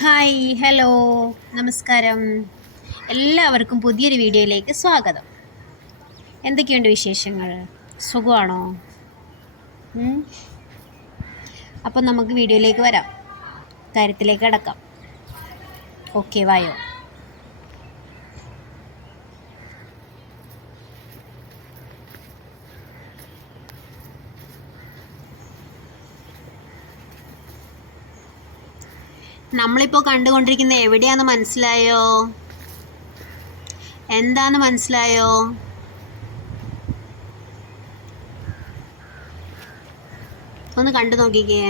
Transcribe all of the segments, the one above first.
Hi hello നമസ്കാരം. എല്ലാവർക്കും പുതിയൊരു വീഡിയോയിലേക്ക് സ്വാഗതം. എന്തൊക്കെയുണ്ട് വിശേഷങ്ങൾ? സുഖമാണോ? അപ്പം നമുക്ക് വീഡിയോയിലേക്ക് വരാം. കാര്യത്തിലേക്ക് അടക്കാം ഓക്കെ വായോ. നമ്മളിപ്പോൾ കണ്ടുകൊണ്ടിരിക്കുന്ന എവിടെയാന്ന് മനസ്സിലായോ? എന്താന്ന് മനസ്സിലായോ? ഒന്ന് കണ്ടു നോക്കിക്കേ.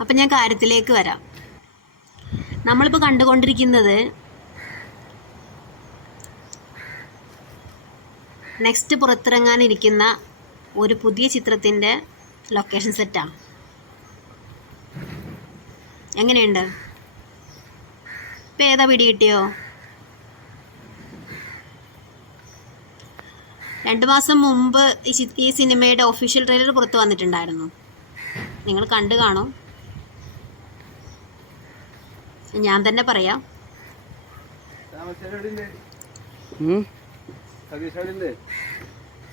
അപ്പം ഞാൻ കാര്യത്തിലേക്ക് വരാം. നമ്മളിപ്പോൾ കണ്ടുകൊണ്ടിരിക്കുന്നത് നെക്സ്റ്റ് പുറത്തിറങ്ങാനിരിക്കുന്ന ഒരു പുതിയ ചിത്രത്തിന്റെ ലൊക്കേഷൻ സെറ്റാണ് എങ്ങനെയുണ്ട്? ഇപ്പം ഏതാ പിടി കിട്ടിയോ? രണ്ട് മാസം മുമ്പ് ഈ ഈ സിനിമയുടെ ഒഫീഷ്യൽ ട്രെയിലർ പുറത്ത് വന്നിട്ടുണ്ടായിരുന്നു. നിങ്ങൾ കണ്ടു കാണും. ഞാൻ തന്നെ പറയാം.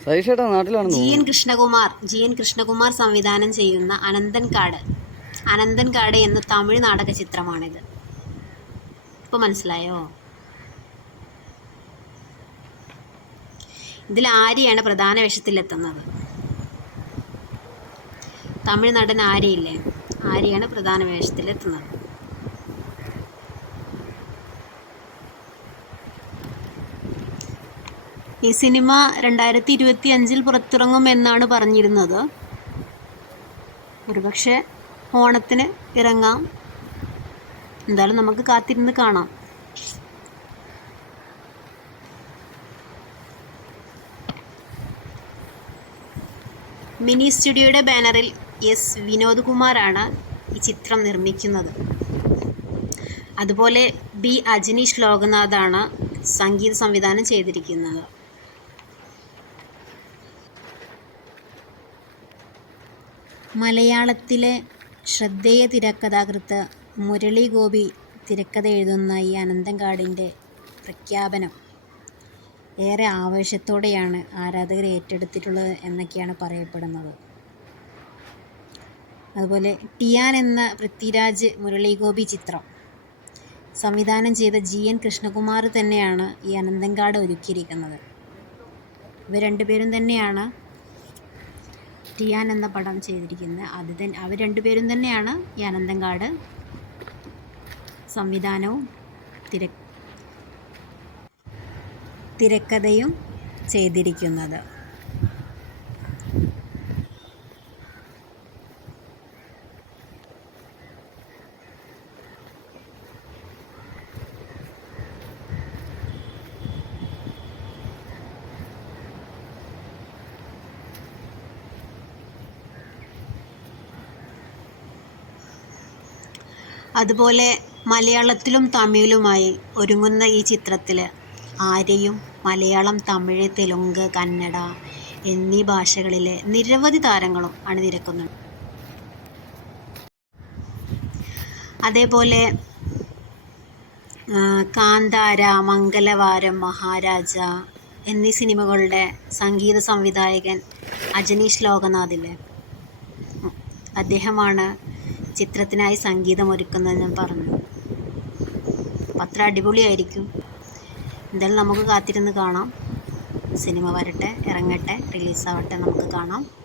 സതീഷേട്ടാ നാട്ടിലാണെന്ന് G N Krishnakumar G N Krishnakumar സംവിധാനം ചെയ്യുന്ന അനന്തൻകാട് അനന്തൻകാട് എന്ന തമിഴ് നാടക ചിത്രമാണിത്. ഇപ്പൊ മനസ്സിലായോ? ഇതിൽ ആര്യയാണ് പ്രധാന വേഷത്തിലെത്തുന്നത്. തമിഴ് നടൻ ആര്യയില്ലേ? ആര്യയാണ് പ്രധാന വേഷത്തിലെത്തുന്നത്. ഈ സിനിമ രണ്ടായിരത്തി ഇരുപത്തി അഞ്ചിൽ പുറത്തിറങ്ങും എന്നാണ് പറഞ്ഞിരുന്നത്. ഒരുപക്ഷെ ഓണത്തിന് ഇറങ്ങാം. എന്തായാലും നമുക്ക് കാത്തിരുന്ന് കാണാം. മിനി സ്റ്റുഡിയോയുടെ ബാനറിൽ എസ് വിനോദ് കുമാറാണ് ഈ ചിത്രം നിർമ്മിക്കുന്നത്. അതുപോലെ ബി അജനീഷ് ലോകനാഥാണ് സംഗീത സംവിധാനം ചെയ്തിരിക്കുന്നത്. മലയാളത്തിലെ ശ്രദ്ധേയ തിരക്കഥാകൃത്ത് മുരളി ഗോപി തിരക്കഥ എഴുതുന്ന ഈ അനന്തങ്കാടിന്റെ പ്രഖ്യാപനം ഏറെ ആവേശത്തോടെയാണ് ആരാധകർ ഏറ്റെടുത്തിട്ടുള്ളത് എന്നൊക്കെയാണ് പറയപ്പെടുന്നത്. അതുപോലെ ടിയാൻ എന്ന പൃഥ്വിരാജ് മുരളി ഗോപി ചിത്രം സംവിധാനം ചെയ്ത ജി എൻ കൃഷ്ണകുമാർ തന്നെയാണ് ഈ അനന്തങ്കാട് ഒരുക്കിയിരിക്കുന്നത്. ഇവർ രണ്ടുപേരും തന്നെയാണ് ടിയാൻ എന്ന പടം ചെയ്തിരിക്കുന്നത് അത് തന്നെ അവർ രണ്ടുപേരും തന്നെയാണ്. ഈ അനന്തങ്കാട് സംവിധാനവും തിര തിരക്കഥയും ചെയ്തിരിക്കുന്നത്. അതുപോലെ മലയാളത്തിലും തമിഴിലുമായി ഒരുങ്ങുന്ന ഈ ചിത്രത്തിൽ ആര്യയും മലയാളം തമിഴ് തെലുങ്ക് കന്നഡ എന്നീ ഭാഷകളിലെ നിരവധി താരങ്ങളും അണിനിരക്കുന്നുണ്ട്. അതേപോലെ കാന്താര മംഗലവാരം മഹാരാജ എന്നീ സിനിമകളുടെ സംഗീത സംവിധായകൻ അജനീഷ് ലോകനാഥില്ലേ അദ്ദേഹമാണ് ചിത്രത്തിനായി സംഗീതം ഒരുക്കുന്നത് പറഞ്ഞു. അത്ര അടിപൊളിയായിരിക്കും. എന്തായാലും നമുക്ക് കാത്തിരുന്ന് കാണാം. സിനിമ വരട്ടെ ഇറങ്ങട്ടെ റിലീസാവട്ടെ നമുക്ക് കാണാം.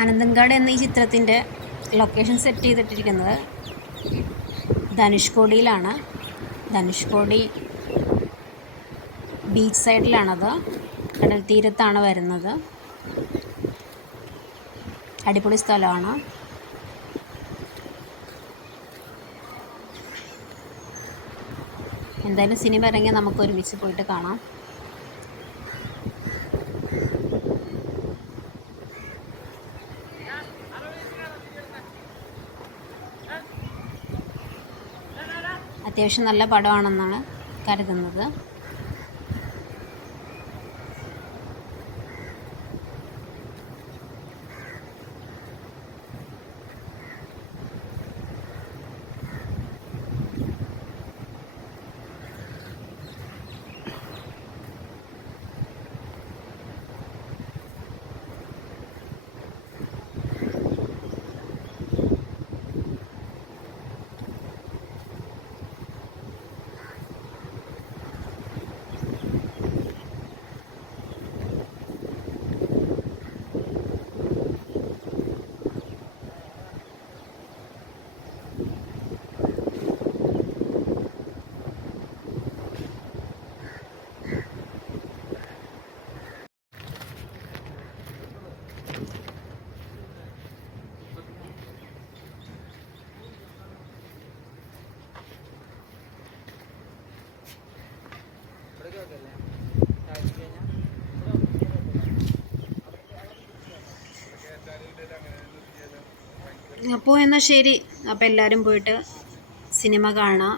അനന്തൻകാട് എന്ന ഈ ചിത്രത്തിന്റെ ലൊക്കേഷൻ സെറ്റ് ചെയ്തിട്ടിരിക്കുന്നത് ധനുഷ്കോടിയിലാണ്. ധനുഷ്കോടി ബീച്ച് സൈഡിലാണത് കടൽ തീരത്താണ് വരുന്നത്. അടിപൊളി സ്ഥലമാണ്. എന്തായാലും സിനിമ ഇറങ്ങിയാൽ നമുക്ക് ഒരുമിച്ച് പോയിട്ട് കാണാം. അത്യാവശ്യം നല്ല പടമാണെന്നാണ് കരുതുന്നത്. അപ്പോൾ എന്നാൽ ശരി. അപ്പോൾ എല്ലാവരും പോയിട്ട് സിനിമ കാണാം.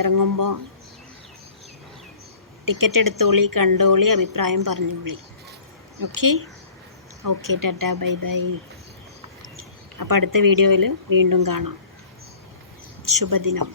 ഇറങ്ങുമ്പോൾ ടിക്കറ്റ് എടുത്തോളി കണ്ടോളി അഭിപ്രായം പറഞ്ഞോളി. Okay? Okay Tata. Bye bye. അപ്പോൾ അടുത്ത വീഡിയോയിൽ വീണ്ടും കാണാം. ശുഭദിനം.